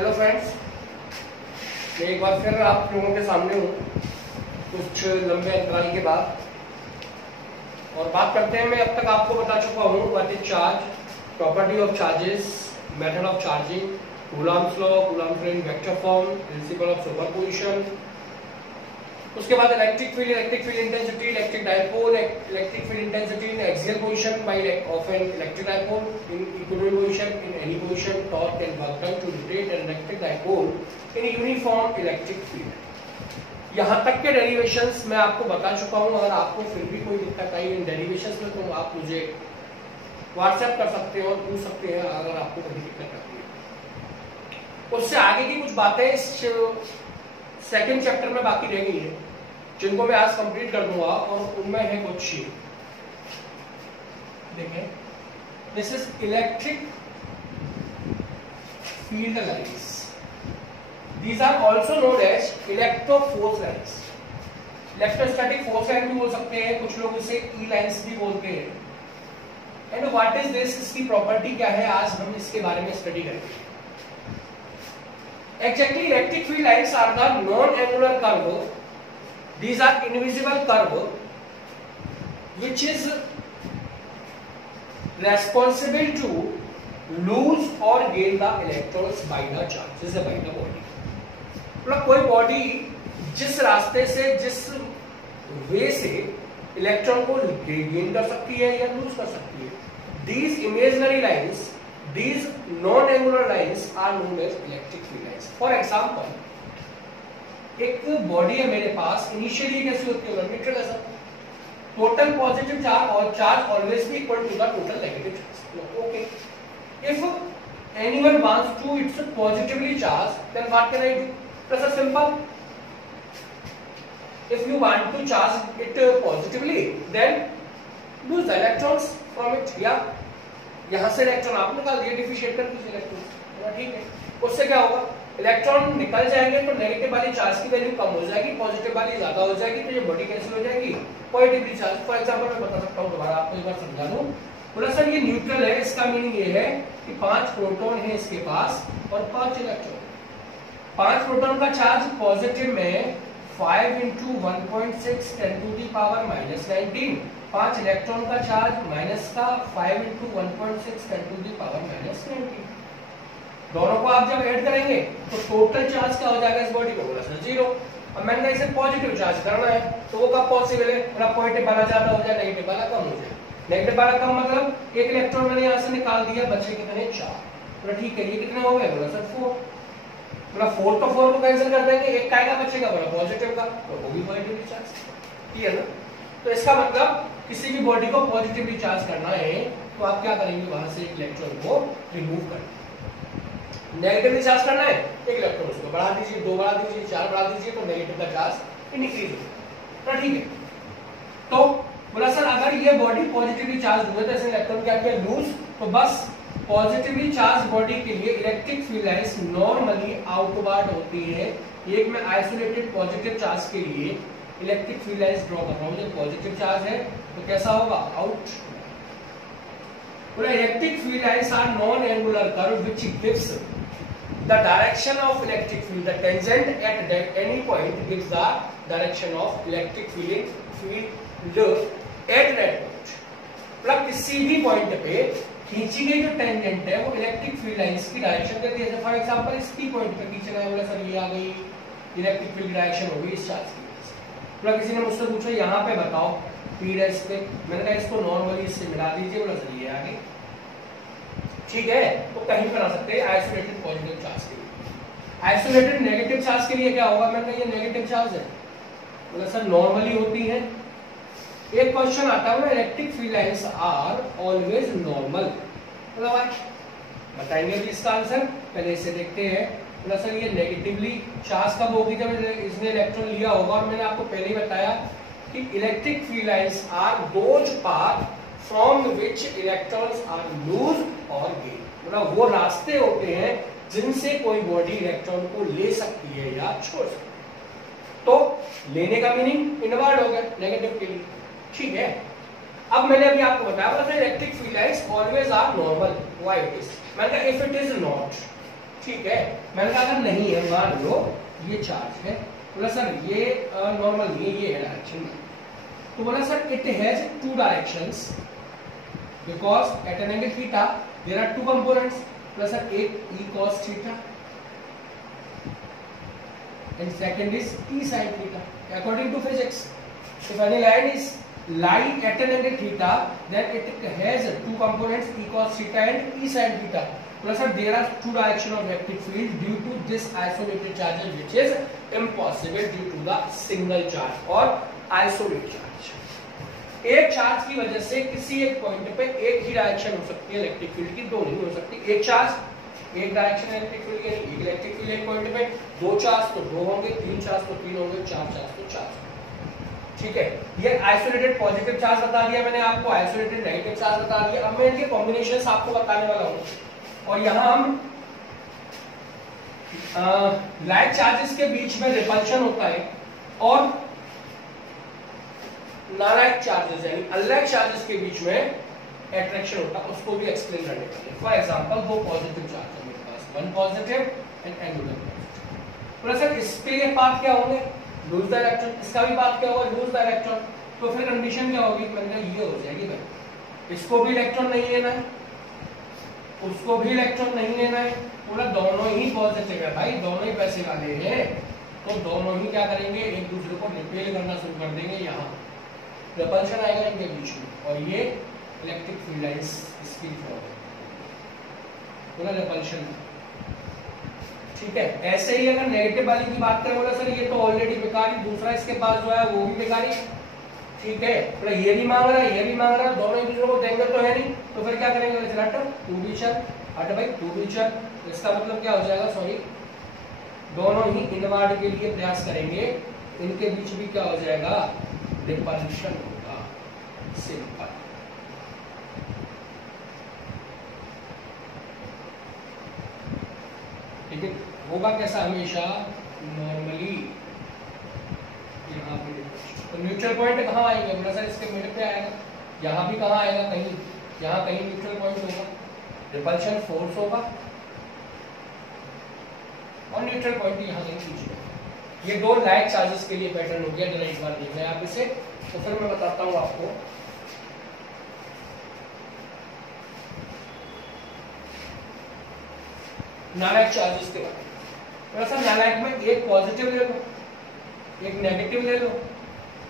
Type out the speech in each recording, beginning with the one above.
Hello friends, मैं एक बार फिर आप लोगों के सामने हूँ कुछ लंबे अंतराल के बाद, और बात करते हैं। मैं अब तक आपको बता चुका हूँ what is charge, property of charges, method of charging, Coulomb's law in vector form, principle of superposition. उसके बाद electric field intensity, electric dipole, electric field intensity in axial position by of an electric dipole in equilibrium position in any position, torque and work done to rotate an electric dipole in uniform electric field. यहाँ तक के derivations मैं आपको बता चुका हूँ। अगर आपको फिर भी कोई दिक्कत आई इन डेरिवेशंस में तो आप मुझे व्हाट्सएप कर सकते हो और पूछ सकते हैं अगर आपको कभी दिक्कत आती है। उससे आगे की कुछ बातें इस सेकेंड चैप्टर में बाकी रह गई है, जिनको मैं आज कंप्लीट कर दूंगा, और उनमें है कुछ देखें। This is electric field lines, these are also known as electroforce lines. Electrostatic force line भी बोल सकते हैं, कुछ लोग इसे ई लाइन्स भी बोलते हैं। एंड व्हाट इज दिस, इसकी प्रॉपर्टी क्या है, आज हम इसके बारे में स्टडी करेंगे। Exactly, electric field lines are the non-angular curve. These are invisible curve which is responsible to lose or gain the electrons by the charges by the body. मतलब कोई बॉडी जिस रास्ते से, जिस वे से इलेक्ट्रॉन को गेन कर सकती है या लूज कर सकती है, these imaginary lines, these non-angular lines are known as electric field lines. For example, एक बॉडी है मेरे पास, इनिशियली कैसे होती है, न्यूट्रल है सर, टोटल पॉजिटिव चार्ज और charge always be equal to the total negative charge. Okay, if anyone wants to its positively charge, then what can I do? Pressure simple, if you want to charge it positively, then lose the electrons from it. या यहां से electron आप निकाल दिए, deficit कर दीजिए electron, ठीक है। उससे क्या होगा, इलेक्ट्रॉन निकल जाएंगे तो नेगेटिव वाली चार्ज की वैल्यू कम हो जाएगी, पॉजिटिव वाली ज्यादा हो जाएगी, तो ये बॉडी कैंसिल हो जाएगी, पॉजिटिवली चार्ज। फॉर एग्जांपल मैं बता सकता हूँ, दोबारा आपको एक बार समझा दूं। बोला सर ये न्यूट्रल है, इसका मीनिंग ये है कि 5 प्रोटॉन है इसके पास और 5 इलेक्ट्रॉन। 5 प्रोटॉन का चार्ज पॉजिटिव में 5 × 1.6 10⁻⁻19। 5 इलेक्ट्रॉन का चार्ज माइनस का 5 × 1.6 10⁻⁻19। दोनों को आप जब ऐड करेंगे तो टोटल चार्ज क्या हो जाएगा इस बॉडी को? बोला सर 0। अब मैंने इसे पॉजिटिव चार्ज करना है तो वो कब पॉसिबल है? मतलब पॉजिटिव वाला ज्यादा हो जाए, नेगेटिव वाला कम हो जाए। नेगेटिव वाला कम मतलब एक इलेक्ट्रॉन मैंने यहाँ से निकाल दिया, बचे कितने? 4। बोला ठीक है, ये कितने हो गए? बोला सर 4। बोला 4 तो 4 को कैंसिल कर देंगे, एक का बचेगा, बोला पॉजिटिव का, तो वो भी पॉजिटिवली चार्ज, ठीक है ना। तो इसका मतलब किसी भी बॉडी को पॉजिटिवली चार्ज करना है तो आप क्या करेंगे, वहां से एक इलेक्ट्रॉन को रिमूव कर, नेगेटिवली चार्ज करना है, एक इलेक्ट्रॉन उसको बढ़ा दीजिए, 2 बढ़ा दीजिए, 4 बढ़ा दीजिए, तो नेगेटिव का चार्ज इंक्रीज होगा, ठीक है। तो बोला सर अगर ये बॉडी पॉजिटिवली चार्ज हुए तो ऐसे इलेक्ट्रॉन क्या किया? लूज। तो बस पॉजिटिवली चार्ज बॉडी के लिए electric field lines normally outward होती है। एक में आइसोलेटेड पॉजिटिव चार्ज के लिए इलेक्ट्रिक फील्ड लाइंस ड्रॉ कर रहा हूं, जब पॉजिटिव चार्ज है तो कैसा होगा? Out. Electric field lines are non angular curve which gives the direction of electric field. The tangent at any point gives the direction of electric field at that point. मतलब किसी भी point पे खींची गई जो टेंजेंट है वो electric field lines की डायरेक्शन देती है। फॉर एग्जांपल इस पी पॉइंट पे खींचा गया, बोला सर ये आ गई इलेक्ट्रिक फील्ड डायरेक्शन हो गई इस चार्ज की वजह से। बोला किसी ने मुझसे पूछा यहाँ पे बताओ पी डैश पे, मैंने कहा इसको नॉर्मली इससे मिला दीजिए, बोला सर ये आ गई, ठीक है। तो कहीं पर आ सकते हैं आइसोलेटेड पॉजिटिव चार्ज के लिए। आइसोलेटेड नेगेटिव चार्ज के लिए क्या होगा? मैंने ये नेगेटिव चार्ज है, बोला सर नॉर्मली होती है। एक क्वेश्चन आता है, electric field lines are always normal, मतलब बताएंगे भी इसका आंसर, पहले इसे देखते हैं। बोला सर ये नेगेटिवली चार्ज कब होगी? जब इसने इलेक्ट्रॉन लिया होगा। और मैंने आपको पहले ही बताया कि electric field lines are those path from which electrons are lose और गेन। मतलब वो रास्ते होते हैं जिनसे कोई बॉडी इलेक्ट्रॉन को ले सकती है या छोड़ सकती है। तो लेने का मीनिंग इनवर्ड हो गया नेगेटिव के लिए, ठीक है। अब मैंने अभी आपको बताया electric field lines always are normal, why it is, मैंने कहा इफ इट इज नॉट, ठीक है, मैंने कहा अगर नहीं है, मान लो ये चार्ज है, बोला सर ये नॉर्मल नहीं है, ये है डायरेक्शन में, तो बोला sir it has two directions because at an angle theta there are two components, बोला सर एक e cos theta and second is e sin theta according to physics. If any line is lying at an angle theta, then it has two components e cos theta and e sin theta. Plus there are two direction of electric field due to this isolated charges, which is impossible due to the single charge or isolated charge. एक charge की वजह से किसी एक point पे एक ही direction हो सकती है इलेक्ट्रिक फील्ड की, दो नहीं हो सकती। एक चार्ज एक डायरेक्शन इलेक्ट्रिक फील्ड यानी एक इलेक्ट्रिक फील्ड एक पॉइंट पे, दो चार्ज तो दो होंगे, तीन चार्ज तो तीन होंगे, चार चार्ज तो चार। ठीक है, ये आइसोलेटेड पॉजिटिव चार्ज बता दिया मैंने आपको, आइसोलेटेड नेगेटिव चार्ज बता दिया। अब मैं इनके कॉम्बिनेशंस आपको बताने वाला हूं, और यहां हम लाइक चार्जेस के बीच में रिपल्शन होता है और नालाइक चार्जेस यानी अनलाइक चार्जेस के बीच में अट्रैक्शन होता है, उसको भी एक्सप्लेन करने के लिए। फॉर एग्जांपल दो पॉजिटिव चार्ज है मेरे पास, one positive and angular positive. तो सर इसके लिए पाथ क्या होंगे, लूज द इलेक्ट्रॉन, इसका भी पाथ क्या होगा, लूज द इलेक्ट्रॉन। तो फिर कंडीशन क्या होगी, मैंने ये हो जाएगी भाई, इसको भी इलेक्ट्रॉन नहीं लेना है, उसको भी इलेक्ट्रॉन नहीं लेना है, पूरा दोनों ही पॉजिटिव है भाई, दोनों ही पैसे वाले हैं, तो दोनों ही क्या करेंगे, एक दूसरे को रिपेल करना शुरू कर देंगे, यहाँ रिपल्शन आएगा इनके बीच में, और ये इलेक्ट्रिक फील्ड लाइंस इसकी फॉर्म पूरा रिपल्शन। ठीक है, ऐसे ही अगर नेगेटिव वाली की बात करें, बोला सर ये तो ऑलरेडी बेकार ही, दूसरा इसके पास जो है वो भी बेकार ही। ठीक है, बोला ये भी मांग रहा है, ये भी मांग रहा है, दोनों एक दूसरे को देंगे तो है नहीं, तो फिर क्या करेंगे, टू भी चल हट भाई, टू भी चल, इसका मतलब क्या हो जाएगा, सॉरी दोनों ही इनवर्ड के लिए प्रयास करेंगे, इनके बीच भी क्या हो जाएगा, रिपल्शन होगा, सिंपल। ठीक है, होगा कैसा, हमेशा नॉर्मली यहाँ पे तो न्यूट्रल पॉइंट कहाँ आएंगे, बोला सर इसके मिड पे आएगा, यहाँ भी कहाँ आएगा, कहीं यहाँ कहीं न्यूट्रल पॉइंट होगा, रिपल्शन फोर्स होगा और न्यूट्रल पॉइंट यहाँ कहीं पीछे। ये दो लाइक चार्जेस के लिए पैटर्न हो गया, जरा एक बार देखना है आप इसे, तो फिर मैं बताता हूँ आपको। नालायक चार्जेस के बारे में, वैसा नालायक में एक पॉजिटिव ले लो, एक नेगेटिव ले लो,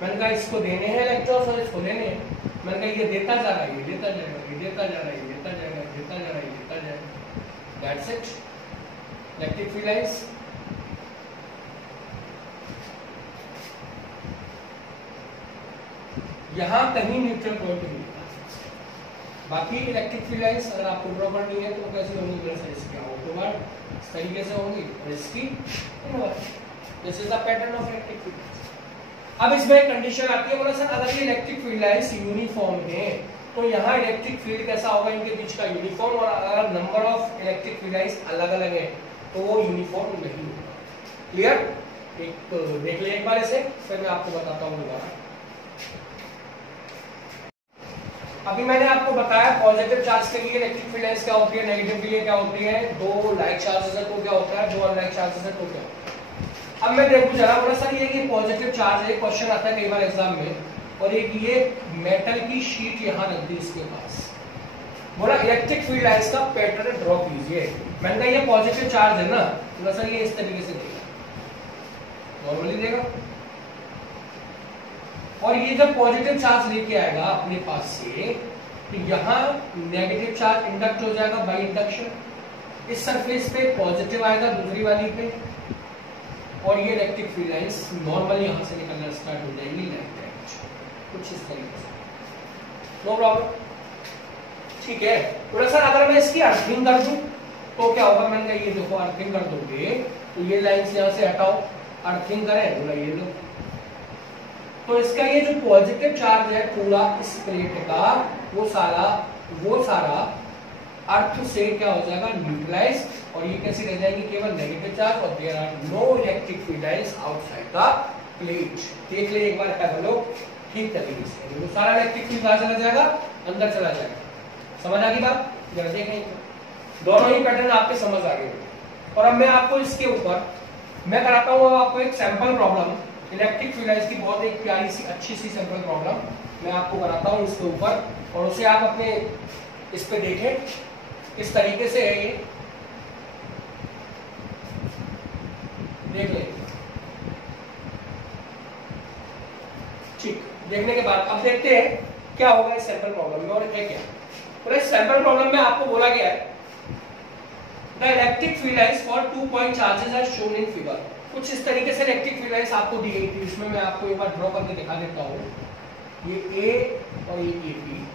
मैंने कहा इसको देने हैं इलेक्ट्रॉन्स और इसको लेने हैं, मैंने कहा ये देता जा रहा है, ये देता जाएगा, ये देता जा रहा है, ये देता जाएगा, देता जा रहा है, ये देता जाएगा, that's it, electric field lines. यहां कहीं न्यूट्रल पॉइंट नहीं था, बाकी इलेक्ट्रिक फील्ड लाइंस अगर आपको प्रॉपर नहीं है तो कैसे होंगी, वैसे इसकी आउटवर्ड इस तरीके से होंगी और इसकी inward. This is the pattern of electric field. अब इसमें एक कंडीशन आती है, बोला सर अगर ये इलेक्ट्रिक फील्ड लाइंस यूनिफॉर्म है तो यहाँ इलेक्ट्रिक फील्ड कैसा होगा, इनके बीच का यूनिफॉर्म, और अगर number of electric field lines अलग अलग है तो वो यूनिफॉर्म नहीं होगा। क्लियर, एक देख ले एक बार इसे, फिर मैं आपको बताता हूँ दोबारा। अभी मैंने आपको बताया पॉजिटिव चार्ज के लिए इलेक्ट्रिक फील्ड लाइंस क्या होती है, नेगेटिव के लिए क्या होती है, दो लाइक चार्जेस है तो क्या होता है, दो अनलाइक चार्जेस है तो क्या होता है। अब मैं देखूं जरा, बोला सर ये पॉजिटिव चार्ज है, क्वेश्चन आता है कई बार एग्जाम में, और एक ये मेटल की शीट यहाँ रख दी इसके पास, बोला इलेक्ट्रिक फील्ड लाइंस का पैटर्न ड्रॉ कीजिए। मैंने कहा ये पॉजिटिव चार्ज है ना, बोला सर ये इस तरीके से देगा, नॉर्मली देगा, और ये जब पॉजिटिव चार्ज लेके आएगा अपने पास से, तो यहाँ नेगेटिव चार्ज इंडक्ट हो जाएगा बाय इंडक्शन, इस सरफेस पे पॉजिटिव आएगा दूसरी वाली पे, और ये इलेक्ट्रिक फील्ड लाइंस नॉर्मली यहाँ से निकलना स्टार्ट हो जाएगी लाइक दैट, कुछ इस तरीके से, नो प्रॉब्लम। ठीक है, तो सर अगर मैं इसकी अर्थिंग कर दूं तो क्या होगा, मैंने कहा ये देखो अर्थिंग कर दोगे तो ये लाइंस यहाँ से हटाओ, अर्थिंग करें बोला ये लो, तो इसका ये जो पॉजिटिव चार्ज है पूरा इस प्लेट का, वो सारा अर्थ से क्या हो जाएगा, न्यूट्रलाइज, और ये कैसे रह जाएंगे, केवल नेगेटिव चार्ज, और there are no electric field lines outside the plate. देख ले एक बार है बोलो ठीक तरीके से, वो सारा इलेक्ट्रिक फील्ड कहां चला जाएगा, अंदर चला जाएगा। समझ आ गई बात, जरा देखें, दोनों ही पैटर्न आपके समझ आ गए। और अब मैं आपको इसके ऊपर मैं कराता हूँ आपको एक sample problem, electric field lines की बहुत एक प्यारी सी अच्छी सी सैंपल प्रॉब्लम मैं आपको कराता हूँ इसके ऊपर, और उसे आप अपने इस पे देखें किस तरीके से है ये, देख लें। ठीक, देखने के बाद अब देखते हैं क्या होगा इस सैंपल प्रॉब्लम में और है क्या। तो इस सैंपल प्रॉब्लम में आपको बोला गया है the electric field lines for 2 point charges are shown in figure. कुछ इस तरीके से इलेक्ट्रिक फील्ड लाइंस आपको दी गई थी, इसमें मैं आपको एक बार ड्रॉ करके दिखा देता हूं। ये ए और ये बी,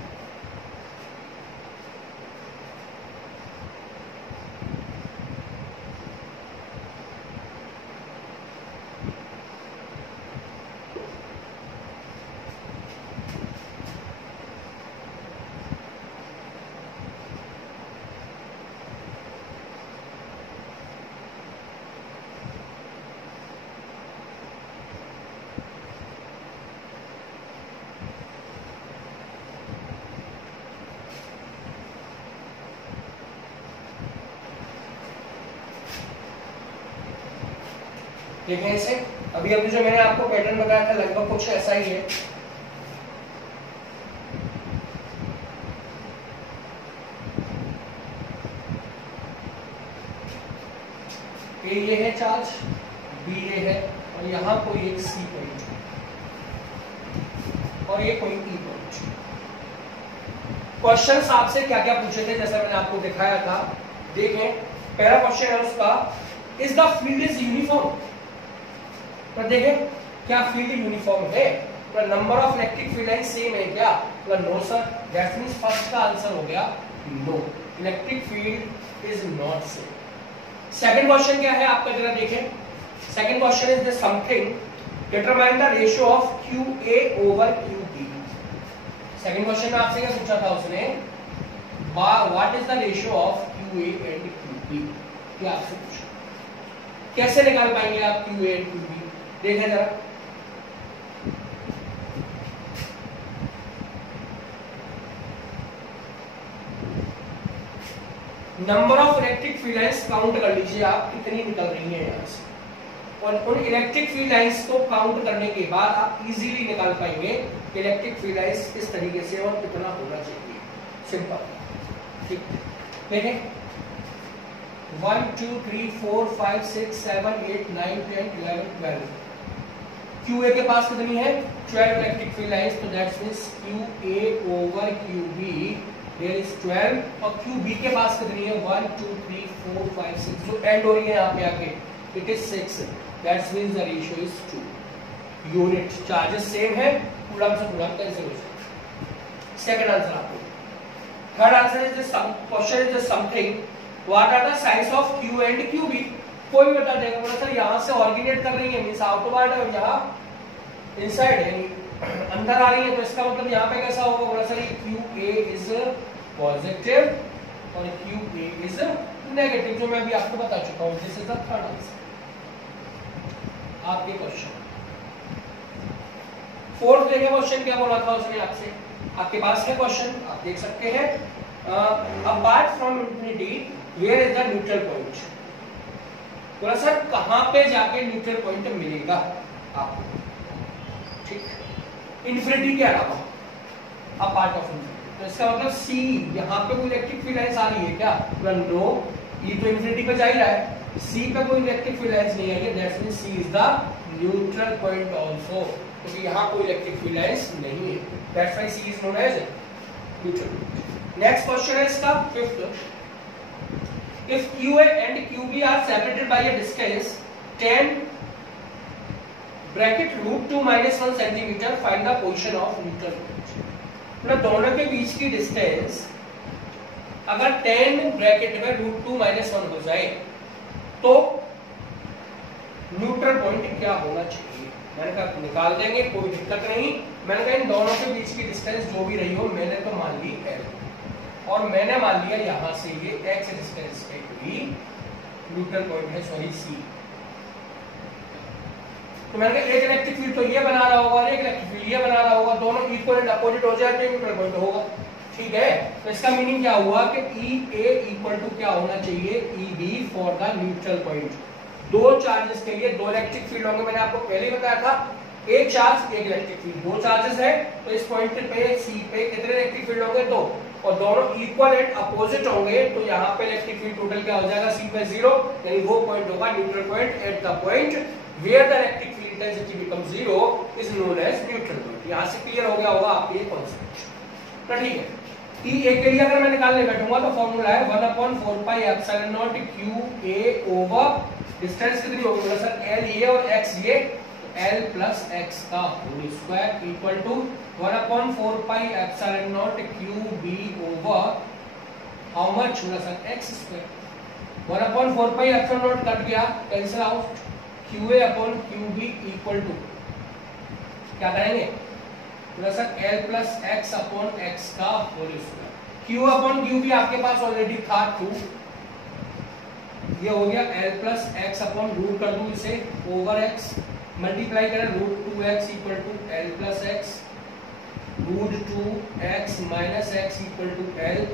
देखें इसे। अभी अभी जो मैंने आपको पैटर्न बताया था लगभग कुछ ऐसा ही है। ए ये है चार्ज, बी ये है, और यहाँ कोई एक सी पॉइंट और ये कोई ई पॉइंट। क्वेश्चन आपसे क्या क्या पूछे थे जैसा मैंने आपको दिखाया था, देखें। पहला क्वेश्चन है उसका, is the field is uniform. तो देखें क्या फील्ड यूनिफॉर्म है, तो number of electric field line same है क्या, तो no sir. That means first का आंसर हो गया no, electric field is not same. Second question क्या है आपका, जरा देखें। Second question is the something determine the ratio of QA over QB। सेकंड क्वेश्चन में आपसे क्या पूछा था उसने, what is the ratio of QA and QB, क्या आपसे पूछा। कैसे निकाल पाएंगे आप QA एंड QB, देखें जरा। Number of electric field lines count कर लीजिए आप कितनी निकल रही है यहां से, और उन इलेक्ट्रिक फील्ड लाइंस को काउंट करने के बाद आप इजीली निकाल पाएंगे कि इलेक्ट्रिक फील्ड लाइंस किस तरीके से और कितना होना चाहिए। सिंपल, ठीक। देखें 1 2 3 4 5 6 7 8 9 10 11 12। QA के पास कितनी है 12 इलेक्ट्रिक फील्ड लाइंस, तो that's means QA over QB there is 12, और QB के पास कितनी है 1 2 3 4 5 6, जो एंड हो रही है यहाँ पे आके it is 6, that's means the ratio is 2। Unit charges same है, कूलम से कूलम कैंसिल हो जाए। सेकंड आंसर आपको। Third answer is the question is the something what are the size of Q and QB। कोई भी बता देगा, बोला सर यहाँ से ऑर्गेनेट कर रही है मींस आउटवर्ड है, यहाँ इनसाइड यानी अंदर आ रही है, तो इसका मतलब यहाँ पे कैसा होगा, बोला सर QA इज पॉजिटिव और QA इज नेगेटिव, जो मैं अभी आपको बता चुका हूँ। This is the third answer आपके क्वेश्चन। फोर्थ देखिए क्वेश्चन क्या बोला था उसने आपसे, आपके पास है क्वेश्चन, आप देख सकते हैं। Apart from infinity where is the neutral point. बोला सर कहां पे जाके न्यूट्रल पॉइंट मिलेगा आपको, ठीक, इंफिनिटी के अलावा, अपार्ट ऑफ इंफिनिटी। तो इसका मतलब C, यहाँ पे कोई इलेक्ट्रिक फील्ड लाइंस आ रही है क्या, नो, ये तो इंफिनिटी पे जा ही रहा है, C पे कोई इलेक्ट्रिक फील्ड लाइंस नहीं आई है, that's means C is the neutral point also, क्योंकि यहाँ कोई इलेक्ट्रिक फील्ड लाइंस नहीं है, that's why C is known as neutral. Next question है इसका fifth, if QA and QB are separated by a distance 10 bracket root 2 minus 1 centimeter, find the position of neutral point। मतलब दोनों के बीच की distance अगर 10 bracket में root 2 minus 1 हो जाए तो न्यूट्रल पॉइंट क्या होना चाहिए। मैंने कहा निकाल देंगे, कोई दिक्कत नहीं। मैंने कहा इन दोनों के बीच की डिस्टेंस जो भी रही हो, मैंने तो मान ली L, और मैंने मान लिया यहां से ये x डिस्टेंस पे भी न्यूट्रल पॉइंट है, सॉरी C। तो मैंने कहा एक इलेक्ट्रिक फील्ड तो ये बना रहा होगा और एक इलेक्ट्रिक फील्ड ये बना रहा होगा, दोनों इक्वल एंड अपोजिट हो जाए तो न्यूट्रल पॉइंट होगा। ठीक है, तो इसका मीनिंग क्या हुआ कि ई ए इक्वल टू क्या होना चाहिए, E B for the neutral point. दो चार्जेस के लिए दो इलेक्ट्रिक फील्ड होंगे, मैंने आपको पहले ही बताया था, एक चार्ज एक इलेक्ट्रिक फील्ड, दो चार्जेस है तो इस पॉइंट पे सी पे कितने इलेक्ट्रिक फील्ड होंगे, दो, और दोनों इक्वल एंड अपोजिट होंगे, तो यहाँ पे इलेक्ट्रिक फील्ड टोटल क्या हो जाएगा, सी पे 0, यानी वो पॉइंट होगा neutral point at the point where the electric field intensity become 0 is known as neutral point. यहाँ से क्लियर हो गया होगा आपके ये कॉन्सेप्ट, तो ठीक है। ई ए के लिए अगर मैं निकालने बैठूंगा तो फॉर्मूला है 1/4 pi epsilon nought q A over distance कितनी होगी सर, एल ये और एक्स ये, एल प्लस एक्स का whole square equal to 1/4 pi epsilon nought q B over how much होगा sir, x square. 1/4 pi epsilon nought cut गया, cancel out, q A upon q B equal to क्या करेंगे sir, L plus x upon x का whole square. Q upon q B आपके पास already था 2, ये हो गया L plus x upon root कर दूं इसे ओवर एक्स, मल्टीप्लाई करें root 2x equal to L plus X, root 2x minus X equal to L,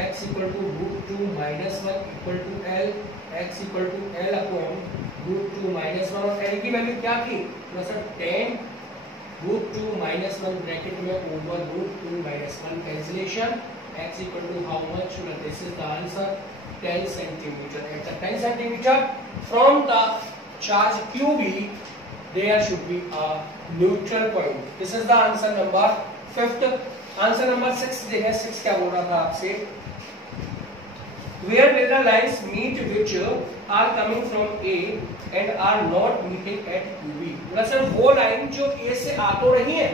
X equal to root 2 minus 1 equal to L, X equal to L upon root 2 minus 1, और L की value क्या थी sir 10 root 2 minus 1 bracket में over root 2 minus 1 cancellation, x equal to how much, this is the answer 10 centimeter. At the 10 centimeter from the charge QB there should be a neutral point. This is the answer number 5th. Answer number 6 देखिए, 6 क्या बोल रहा था आपसे, where will the lines meet which are coming from A and are not meeting at QB। Sir वो line जो A से आ तो रही है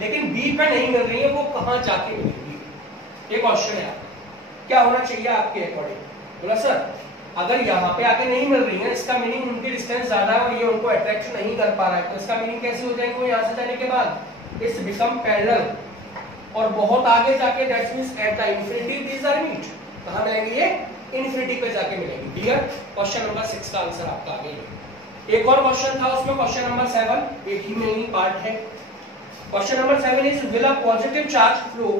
लेकिन B पे नहीं मिल रही है, वो कहाँ जाके मिलेगी, ये क्वेश्चन है। क्या होना चाहिए आपके अकॉर्डिंग, बोला सर अगर यहाँ पे आके नहीं मिल रही है, इसका मीनिंग उनकी डिस्टेंस ज्यादा है और ये उनको अट्रैक्ट नहीं कर पा रहा है, तो इसका मीनिंग कैसे हो जाएंगे, यहाँ से जाने के बाद इट्स बिकम पैरेलल, और बहुत आगे जाके that means at the infinity these are meet, कहां मिलेंगे, ये इन्फिनिटी पे जाके मिलेंगे। क्लियर, क्वेश्चन नंबर 6 का आंसर आपका आ गया। एक और क्वेश्चन था उसमें, क्वेश्चन नंबर 7 एक ही में ही पार्ट है। Question number 7 is will a positive charge flow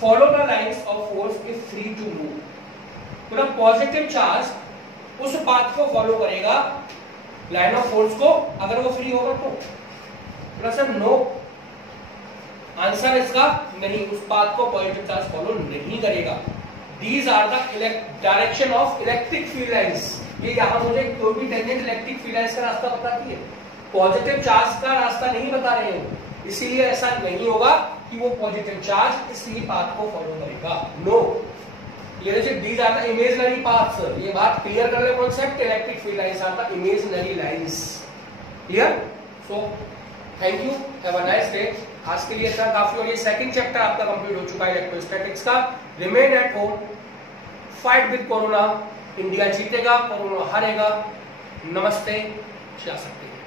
follow the lines of force if free to move. पूरा पॉजिटिव चार्ज उस पाथ को फॉलो करेगा लाइन ऑफ फोर्स को अगर वो फ्री होगा तो, प्लस नो, आंसर इसका नहीं, उस पाथ को पॉजिटिव चार्ज फॉलो नहीं करेगा। These are the direction of electric field lines. ये यहां मुझे कोई भी टेंजेंट इलेक्ट्रिक फील्ड लाइंस का रास्ता बताती है, पॉजिटिव चार्ज का रास्ता नहीं बता रहे हो, इसीलिए ऐसा नहीं होगा कि वो पॉजिटिव चार्ज इसी पाथ को फॉलो करेगा। नो, ये देखिए these are the imaginary paths, ये बात क्लियर कर ले concept, electric field lines are the imaginary lines. Clear, so thank you, have a nice day. आज के लिए इतना काफी, और ये सेकंड चैप्टर आपका कंप्लीट हो चुका है इलेक्ट्रोस्टैटिक्स का। Remain at home, fight with corona, India जीतेगा, कोरोना हारेगा। नमस्ते, जा सकते हैं।